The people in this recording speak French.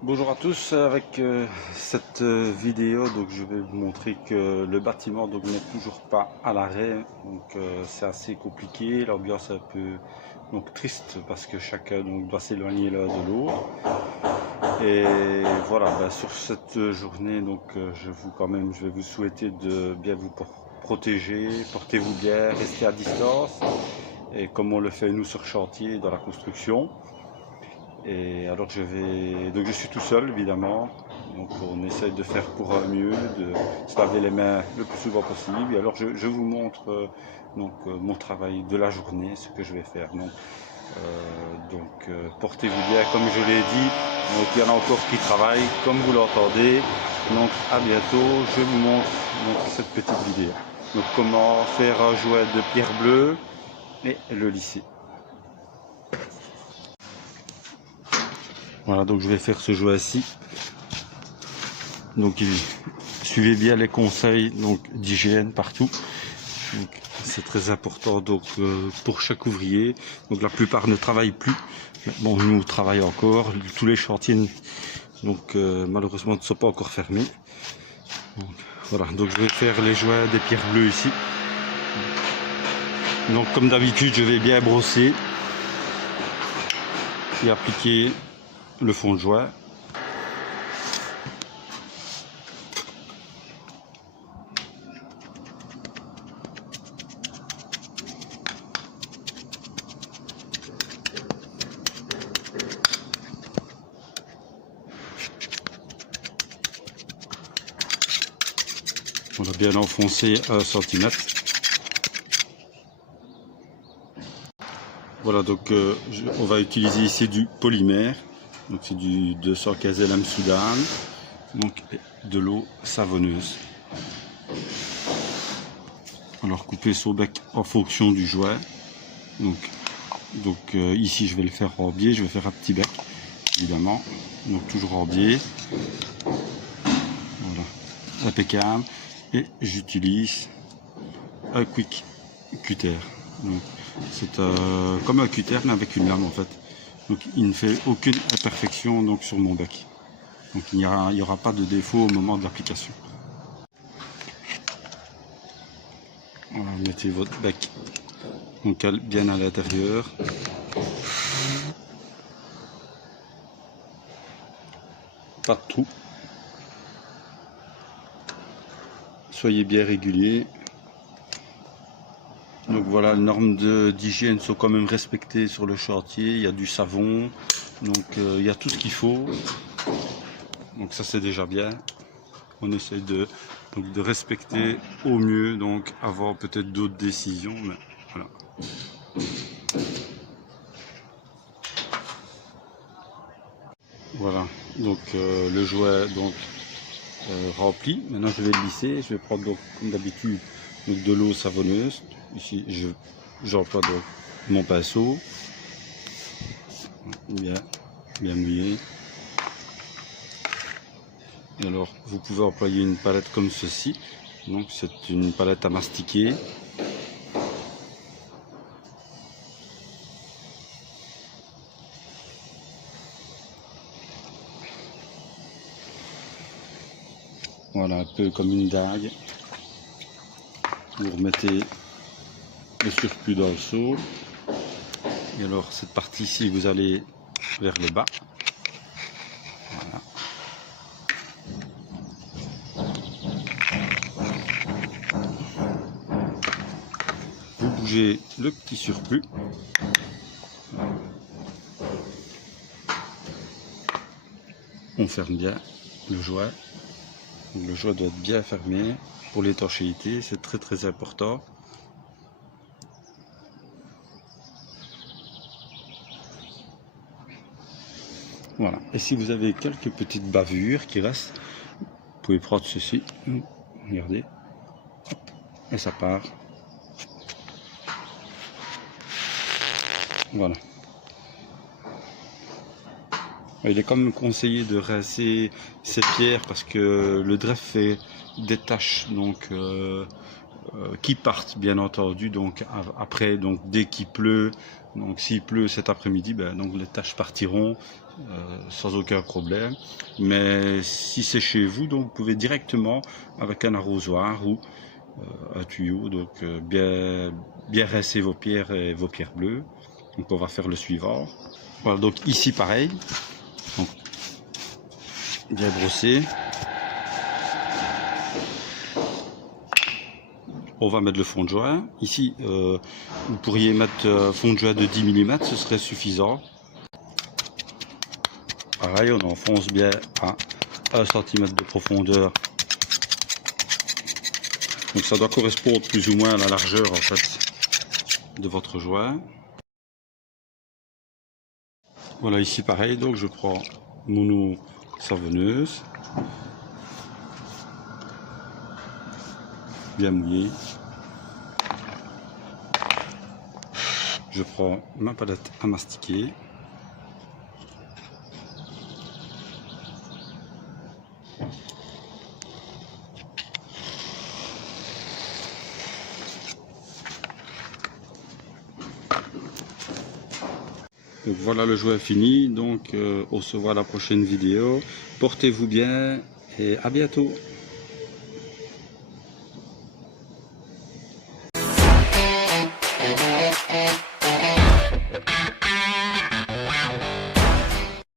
Bonjour à tous, avec cette vidéo donc je vais vous montrer que le bâtiment donc n'est toujours pas à l'arrêt, donc c'est assez compliqué, l'ambiance est un peu donc triste parce que chacun donc doit s'éloigner l'un de l'autre. Et voilà, sur cette journée donc je vais vous souhaiter de bien vous protéger, portez-vous bien, restez à distance et comme on le fait nous sur chantier dans la construction. Et alors je suis tout seul évidemment, donc on essaye de faire pour mieux, de se laver les mains le plus souvent possible. Et alors je vous montre mon travail de la journée, ce que je vais faire. Portez-vous bien comme je l'ai dit. Donc il y en a encore qui travaillent comme vous l'entendez. Donc à bientôt, je vous montre cette petite vidéo. Donc comment faire un jouet de pierre bleue et le lisser. Voilà, donc je vais faire ce jouet-ci. Donc suivez bien les conseils d'hygiène partout. C'est très important pour chaque ouvrier. Donc la plupart ne travaillent plus. Bon, nous travaillons encore. Tous les chantiers malheureusement ne sont pas encore fermés. Donc, voilà, donc je vais faire les jouets des pierres bleues ici. Donc comme d'habitude, je vais bien brosser et appliquer le fond de jouet. On va bien enfoncer 1 cm. Voilà, donc on va utiliser ici du polymère. Donc c'est du 215 LM Soudan. Donc de l'eau savonneuse. Alors couper son bec en fonction du jouet. Ici je vais le faire en biais, je vais faire un petit bec évidemment. Donc toujours en biais. Voilà, impeccable. Et j'utilise un quick cutter. C'est comme un cutter mais avec une lame en fait. Donc il ne fait aucune imperfection donc sur mon bec. Donc il n'y aura pas de défaut au moment de l'application. Voilà, mettez votre bec donc bien à l'intérieur. Pas de trou. Soyez bien régulier. Donc voilà, les normes d'hygiène sont quand même respectées sur le chantier. Il y a du savon, donc il y a tout ce qu'il faut. Donc ça c'est déjà bien. On essaye de respecter au mieux, donc avant peut-être d'autres décisions, mais voilà. Voilà, donc le jouet rempli. Maintenant je vais le lisser. Je vais prendre donc comme d'habitude de l'eau savonneuse. Ici j'emploie donc mon pinceau, bien mouillé. Et alors vous pouvez employer une palette comme ceci. Donc c'est une palette à mastiquer. Voilà, un peu comme une dague. Vous remettez le surplus dans le seau. Et alors cette partie ci vous allez vers le bas. Voilà. Vous bougez le petit surplus. On ferme bien le jouet. Le jouet doit être bien fermé pour l'étanchéité, c'est très important. Voilà, et si vous avez quelques petites bavures qui restent, vous pouvez prendre ceci, regardez, et ça part. Voilà. Il est quand même conseillé de rincer ces pierres parce que le dreft fait des taches qui partent bien entendu donc après, donc dès qu'il pleut. Donc s'il pleut cet après-midi, ben, donc les tâches partiront sans aucun problème. Mais si c'est chez vous, donc vous pouvez directement avec un arrosoir ou un tuyau, donc bien rincer vos pierres et vos pierres bleues. Donc on va faire le suivant. Voilà, donc ici pareil, donc bien brossé. On va mettre le fond de joint. Ici, vous pourriez mettre un fond de joint de 10 mm, ce serait suffisant. Pareil, on enfonce bien à 1 cm de profondeur. Donc ça doit correspondre plus ou moins à la largeur en fait de votre joint. Voilà, ici pareil, donc je prends mon eau savonneuse, bien mouillée. Je prends ma palette à mastiquer. Donc voilà, le jouet est fini, donc on se voit à la prochaine vidéo. Portez-vous bien et à bientôt.